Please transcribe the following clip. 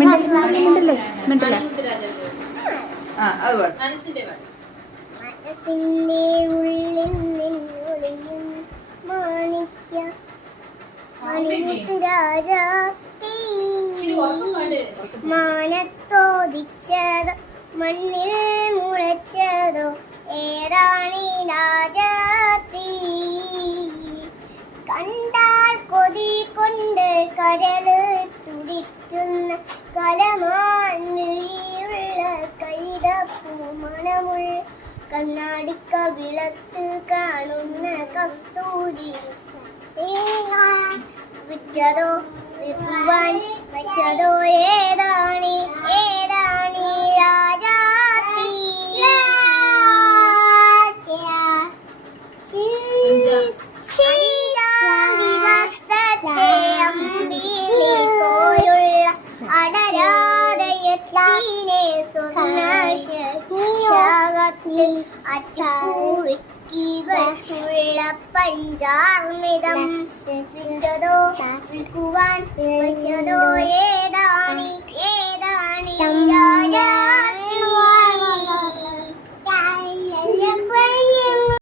മിണ്ടല്ലേ മിണ്ടല്ലേ മനസ്സിന്റെ ഉള്ളിൽ നിന്നൊളിയും മാണിക്യ മണിമുത്ത് രാജാത്തി മാനത്തോദിച്ചതോ മണ്ണിൽ മുളച്ചതോ ഏറാണി രാജാത്തി കണ്ടാൽ കൊതി കൊണ്ട് കരള് തുടിക്കുന്ന കലമാൻ വിഴിയുള്ള കൈതപ്പൂ മണമുള്ള കണ്ണാടിക്ക വിളത്ത് കാണുന്ന കസ്തൂരി വിറ്റതോ വിൽക്കുവാൻ വച്ചതോ ഏതാണി ഏതാണി രാജാത്തി ദിവസത്തെ അമ്പിളി പോലുള്ള അടരാതയത്തിനെ സ്വർണ്ണത്തിൽ അച്ചുകുറുക്കി വച്ചുള്ള പഞ്ചാർമിതം വിറ്റതോ വിൽക്കുവാൻ വച്ചതോ ഏതാണി ഏതാണി